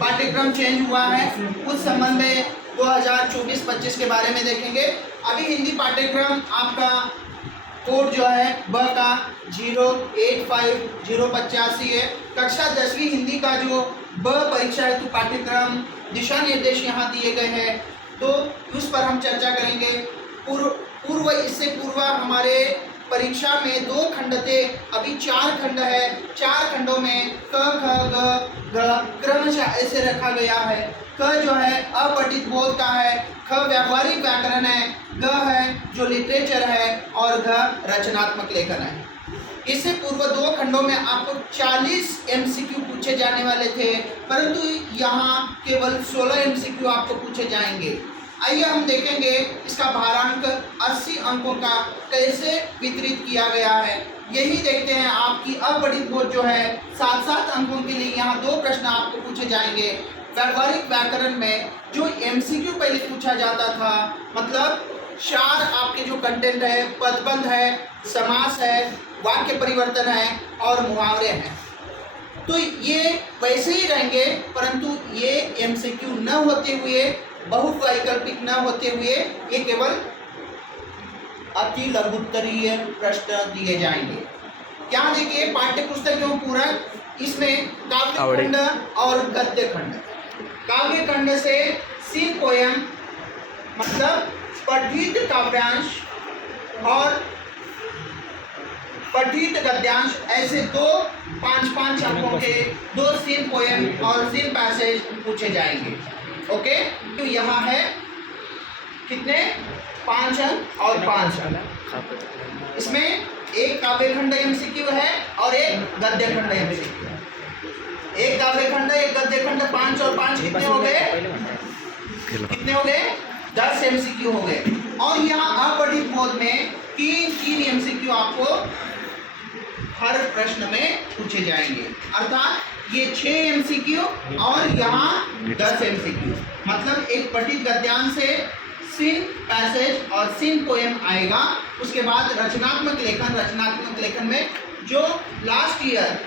पाठ्यक्रम चेंज हुआ है उस संबंध में 2024-25 के बारे में देखेंगे। अभी हिंदी पाठ्यक्रम आपका कोड जो है ब का 085085 है। कक्षा 10वीं हिंदी का जो ब परीक्षा हेतु पाठ्यक्रम दिशा निर्देश यहाँ दिए गए हैं, तो उस पर हम चर्चा करेंगे। इससे पूर्व हमारे परीक्षा में 2 खंड थे, अभी 4 खंड है। 4 खंडों में क ख ग घ क्रमशः ऐसे रखा गया है। क जो है अपठित बोध का है, ख व्यावहारिक व्याकरण है, ग है जो लिटरेचर है और घ रचनात्मक लेखन है। इससे पूर्व 2 खंडों में आपको 40 MCQ पूछे जाने वाले थे, परंतु यहाँ केवल 16 MCQ आपको पूछे जाएंगे। आइए हम देखेंगे इसका भारांक 80 अंकों का कैसे वितरित किया गया है। यही देखते हैं आपकी अपठित बोध जो है 7-7 अंकों के लिए यहाँ 2 प्रश्न आपको पूछे जाएंगे। व्यावहारिक व्याकरण में जो MCQ पहले पूछा जाता था, मतलब 4 आपके जो कंटेंट है, पदबंध है, समास है, वाक्य परिवर्तन है और मुहावरे हैं, तो ये वैसे ही रहेंगे, परंतु ये MCQ न होते हुए, बहुवैकल्पिक न होते हुए, ये केवल अति लघुत्तरीय प्रश्न दिए जाएंगे। क्या देखिए, पाठ्य पुस्तक एवं पूरक, इसमें काव्य खंड और गद्य खंड। काव्य खंड से सीन पोयम मतलब पठित काव्यांश और पठित गद्यांश, ऐसे 2 5-5 अंकों के 2 सीन पोयम और सीन पैसेज पूछे जाएंगे। ओके, तो यहाँ है कितने 5 अंक और 5 अंक। इसमें एक काव्य खंड MCQ है और एक गद्य खंड MCQ है। एक काव्य खंड, एक गद्य खंड, 5 और 5 कितने हो गए? कितने हो गए? 10 MCQ हो गए। और यहाँ अपठित बोध में 3 MCQ आपको हर प्रश्न में पूछे जाएंगे, अर्थात ये 6 MCQ और यहाँ 10 MCQ। मतलब एक पठित गद्यांश से सीन पैसेज और सीन पोएम आएगा। उसके बाद रचनात्मक लेखन। रचनात्मक लेखन में जो लास्ट ईयर,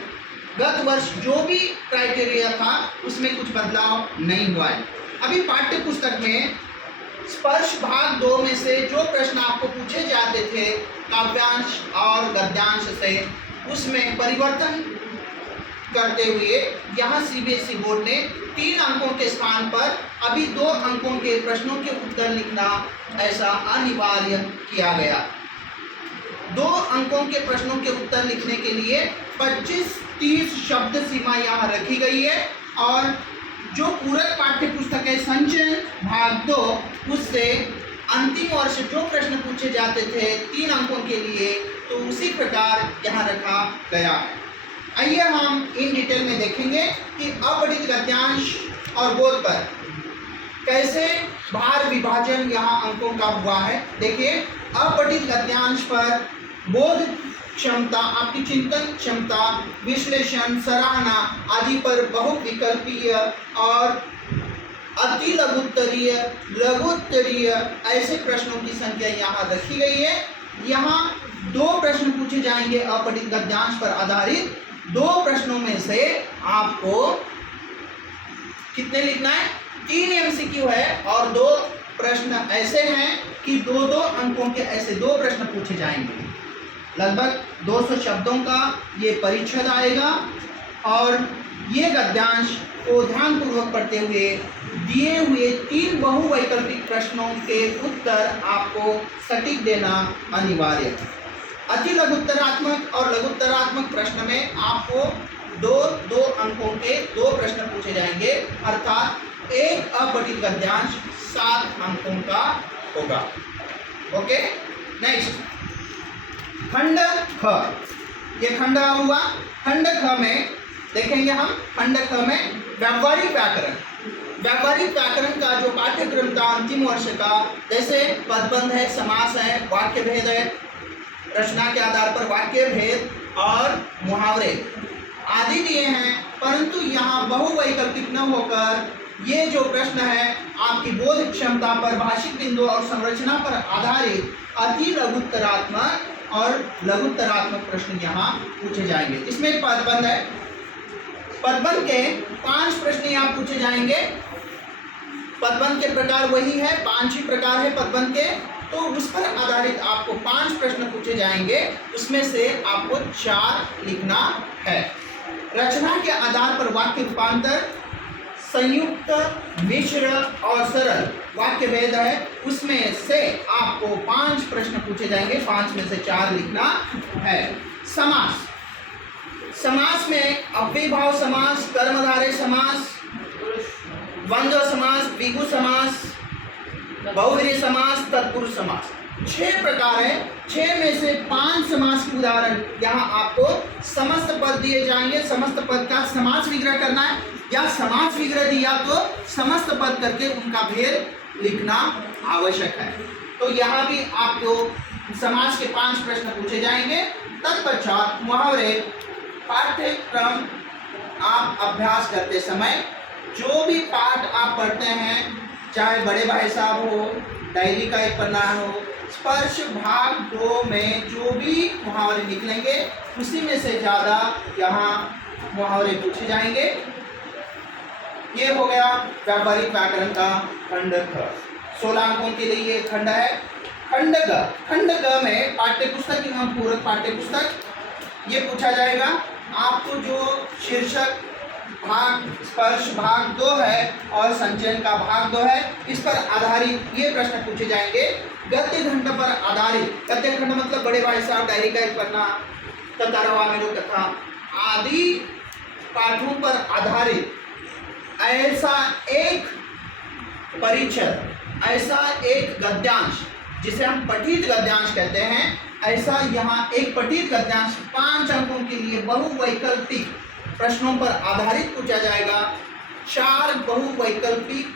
गत वर्ष जो भी क्राइटेरिया था, उसमें कुछ बदलाव नहीं हुआ है। अभी पाठ्य पुस्तक में स्पर्श भाग 2 में से जो प्रश्न आपको पूछे जाते थे काव्यांश और गद्यांश से, उसमें परिवर्तन करते हुए यहाँ CBSE बोर्ड ने 3 अंकों के स्थान पर अभी 2 अंकों के प्रश्नों के उत्तर लिखना ऐसा अनिवार्य किया गया। 2 अंकों के प्रश्नों के उत्तर लिखने के लिए 25-30 शब्द सीमा यहाँ रखी गई है। और जो पूरक पाठ्य पुस्तक है संचयन भाग 2, उससे अंतिम वर्ष जो प्रश्न पूछे जाते थे 3 अंकों के लिए, तो उसी प्रकार यहाँ रखा गया है। आइए हम इन डिटेल में देखेंगे कि अपठित गद्यांश और बोध पर कैसे भार विभाजन यहाँ अंकों का हुआ है। देखिए, अपठित गद्यांश पर बोध क्षमता, आपकी चिंतन क्षमता, विश्लेषण, सराहना आदि पर बहुविकल्पीय और अति लघुत्तरीय, लघुत्तरीय ऐसे प्रश्नों की संख्या यहाँ रखी गई है। यहाँ 2 प्रश्न पूछे जाएंगे अपठित गद्यांश पर आधारित। 2 प्रश्नों में से आपको कितने लिखना है? 3 MCQ है और 2 प्रश्न ऐसे हैं कि 2-2 अंकों के ऐसे 2 प्रश्न पूछे जाएंगे। लगभग 200 शब्दों का ये परिच्छेद आएगा और ये गद्यांश को ध्यानपूर्वक पढ़ते हुए दिए हुए 3 बहुवैकल्पिक प्रश्नों के उत्तर आपको सटीक देना अनिवार्य है। अति लघुत्तरात्मक और लघुत्तरात्मक प्रश्न में आपको 2-2 अंकों के 2 प्रश्न पूछे जाएंगे, अर्थात एक अपठित गद्यांश 7 अंकों का होगा। ओके, नेक्स्ट खंड ख। ये खंड हुआ। खंड ख में देखेंगे हम, खंड ख में व्यावहारिक व्याकरण। व्यावहारिक व्याकरण का जो पाठ्यक्रम था अंतिम वर्ष का, जैसे पदबंध है, समास है, वाक्य भेद है, रचना के आधार पर वाक्य भेद और मुहावरे आदि दिए हैं, परंतु यहाँ बहुवैकल्पिक न होकर ये जो प्रश्न है आपकी बोध क्षमता पर, भाषिक बिंदु और संरचना पर आधारित अति लघुत्तरात्मक और लघुत्तरात्मक प्रश्न यहाँ पूछे जाएंगे। इसमें पदबंध है, पदबंध के 5 प्रश्न यहाँ पूछे जाएंगे। पदबंध के प्रकार वही है, 5 ही प्रकार है पदबंध के, तो उस पर आधारित आपको 5 प्रश्न पूछे जाएंगे, उसमें से आपको 4 लिखना है। रचना के आधार पर वाक्य रूपांतर, संयुक्त, मिश्र और सरल वाक्य भेद है, उसमें से आपको 5 प्रश्न पूछे जाएंगे, 5 में से 4 लिखना है। समास, समास में अव्ययीभाव समास, कर्मधारय समास, द्वंद्व समास, द्विगु समास, बहुव्रीहि समास, तत्पुरुष समास, 6 प्रकार है। 6 में से 5 समास के उदाहरण यहाँ आपको समस्त पद दिए जाएंगे। समस्त पद का समास विग्रह करना है, या समास विग्रह दिया तो समस्त पद करके उनका भेद लिखना आवश्यक है। तो यहाँ भी आपको समास के 5 प्रश्न पूछे जाएंगे। तत्पश्चात मुहावरे, पाठ्यक्रम आप अभ्यास करते समय जो भी पाठ आप पढ़ते हैं, चाहे बड़े भाई साहब हो, डायरी का एक पन्ना हो, स्पर्श भाग 2 में जो भी मुहावरे निकलेंगे उसी में से ज़्यादा यहाँ मुहावरे पूछे जाएंगे। ये हो गया व्यावहारिक व्याकरण का खंड ख। 16 अंकों के लिए ये खंड है। खंड ग, खंड ग में पाठ्यपुस्तक एवं पूरक पाठ्यपुस्तक ये पूछा जाएगा। आपको जो शीर्षक भाग स्पर्श भाग 2 है और संचयन का भाग 2 है, इस पर आधारित ये प्रश्न पूछे जाएंगे। गद्य खंड पर आधारित, गद्य खंड मतलब बड़े भाई साहब, डायरी का एक पन्ना, ततारवामेरु कथा आदि पाठों पर आधारित ऐसा एक परिचय, ऐसा एक गद्यांश जिसे हम पठित गद्यांश कहते हैं, ऐसा यहाँ एक पठित गद्यांश 5 अंकों के लिए बहुवैकल्पिक प्रश्नों पर आधारित पूछा जाएगा। 4 बहुवैकल्पिक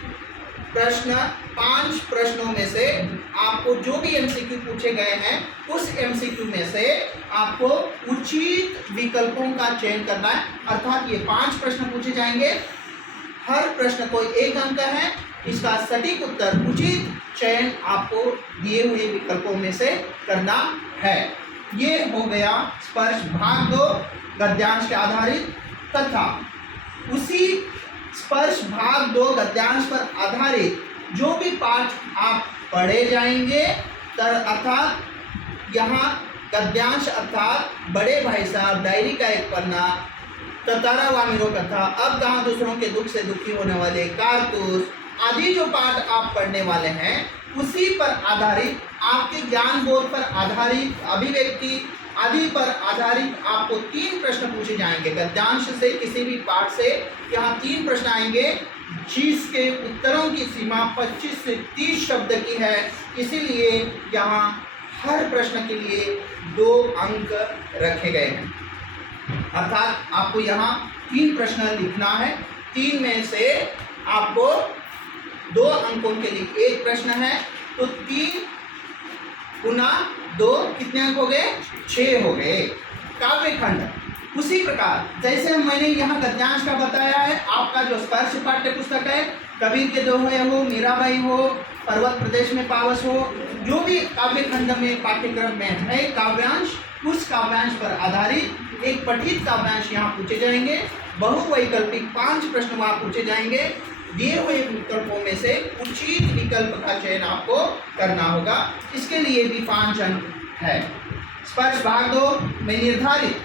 प्रश्न, 5 प्रश्नों में से आपको जो भी एमसीक्यू पूछे गए हैं उस एमसीक्यू में से आपको उचित विकल्पों का चयन करना है। अर्थात ये 5 प्रश्न पूछे जाएंगे, हर प्रश्न को 1 अंक है, इसका सटीक उत्तर उचित चयन आपको दिए हुए विकल्पों में से करना है। ये हो गया स्पर्श भाग 2 गद्यांश के आधारित, तथा उसी स्पर्श भाग 2 गद्यांश पर आधारित जो भी पाठ आप पढ़े जाएंगे, अर्थात यहाँ गद्यांश अर्थात बड़े भाई साहब, डायरी का एक पन्ना, ततारवामेरु कथा, अब कहाँ दूसरों के दुख से दुखी होने वाले, कारतूस आदि जो पाठ आप पढ़ने वाले हैं उसी पर आधारित, आपके ज्ञान बोध पर आधारित, अभिव्यक्ति आदि पर आधारित आपको 3 प्रश्न पूछे जाएंगे। गद्यांश से किसी भी पाठ से यहाँ 3 प्रश्न आएंगे, जिसके उत्तरों की सीमा 25 से 30 शब्द की है, इसीलिए यहाँ हर प्रश्न के लिए 2 अंक रखे गए हैं। अर्थात आपको यहाँ 3 प्रश्न लिखना है, 3 में से आपको 2 अंकों के लिए 1 प्रश्न है, तो 3 गुना 2 कितने अंक हो गए? 6 हो गए। काव्य खंड उसी प्रकार जैसे मैंने यहाँ गद्यांश का बताया है, आपका जो स्पर्श पाठ्य पुस्तक है, कबीर के दोहे हो, मीराबाई हो, पर्वत प्रदेश में पावस हो, जो भी काव्य खंड में पाठ्यक्रम में है काव्यांश, उस काव्यांश पर आधारित एक पठित काव्यांश यहाँ पूछे जाएंगे। बहुवैकल्पिक 5 प्रश्न वहाँ पूछे जाएंगे। दिए हुए विकल्पों में से उचित विकल्प का चयन आपको करना होगा, इसके लिए भी 5 अंक है। स्पर्श भाग 2 में निर्धारित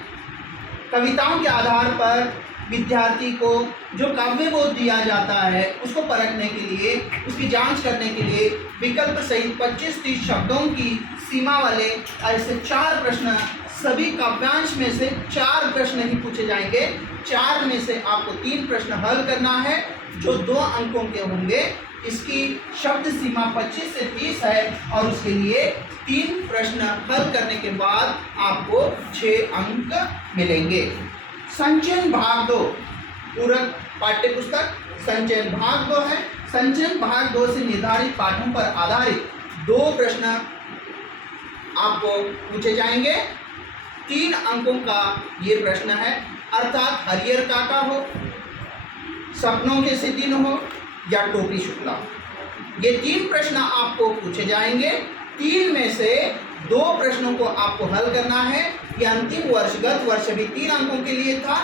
कविताओं के आधार पर विद्यार्थी को जो काव्य बोध दिया जाता है उसको परखने के लिए, उसकी जांच करने के लिए विकल्प सहित 25-30 शब्दों की सीमा वाले ऐसे 4 प्रश्न, सभी काव्यांश में से 4 प्रश्न ही पूछे जाएंगे। 4 में से आपको 3 प्रश्न हल करना है जो 2 अंकों के होंगे। इसकी शब्द सीमा 25 से 30 है और उसके लिए 3 प्रश्न हल करने के बाद आपको 6 अंक मिलेंगे। संचयन भाग 2 पूरक पाठ्यपुस्तक संचयन भाग 2 है। संचयन भाग 2 से निर्धारित पाठों पर आधारित 2 प्रश्न आपको पूछे जाएंगे। 3 अंकों का ये प्रश्न है, अर्थात हरियर काका हो, सपनों के सिदिन हो या टोपी शुक्ला, ये 3 प्रश्न आपको पूछे जाएंगे। 3 में से 2 प्रश्नों को आपको हल करना है। ये अंतिम वर्ष, गत वर्ष भी 3 अंकों के लिए था,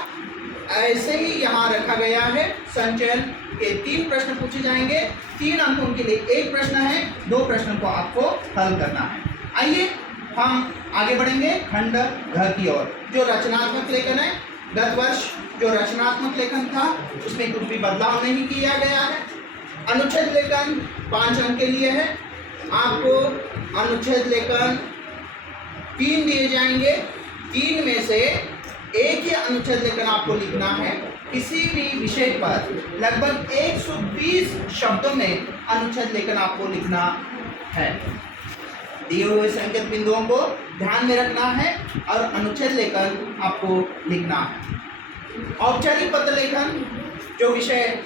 ऐसे ही यहाँ रखा गया है। संचयन के 3 प्रश्न पूछे जाएंगे, 3 अंकों के लिए 1 प्रश्न है, 2 प्रश्नों को आपको हल करना है। आइए हम आगे बढ़ेंगे खंड घ की ओर। जो रचनात्मक लेखन है, गत वर्ष जो रचनात्मक लेखन था उसमें कुछ भी बदलाव नहीं किया गया है। अनुच्छेद लेखन 5 अंक के लिए है। आपको अनुच्छेद लेखन 3 दिए जाएंगे, 3 में से एक ही अनुच्छेद लेखन आपको लिखना है। किसी भी विषय पर लगभग 120 शब्दों में अनुच्छेद लेखन आपको लिखना है। दिए हुए संकेत बिंदुओं को ध्यान में रखना है और अनुच्छेद लेखन आपको लिखना है। औपचारिक पत्र लेखन जो विषय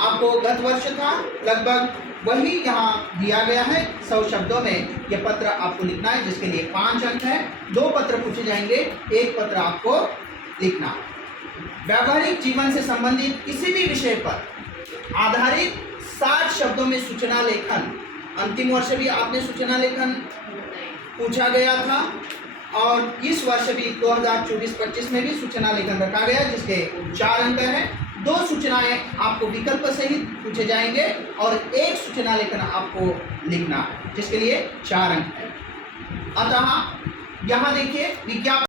आपको गत वर्ष था, लगभग वही यहाँ दिया गया है। 100 शब्दों में यह पत्र आपको लिखना है, जिसके लिए 5 अंक है। 2 पत्र पूछे जाएंगे, 1 पत्र आपको लिखना। व्यावहारिक जीवन से संबंधित किसी भी विषय पर आधारित 60 शब्दों में सूचना लेखन। अंतिम वर्ष भी आपने सूचना लेखन पूछा गया था और इस वर्ष भी 2024-25 में भी सूचना लेखन रखा गया, जिसके 4 अंक हैं। 2 सूचनाएं आपको विकल्प सहित पूछे जाएंगे और 1 सूचना लेखन आपको लिखना है, जिसके लिए 4 अंक है। अतः यहाँ देखिए विज्ञापन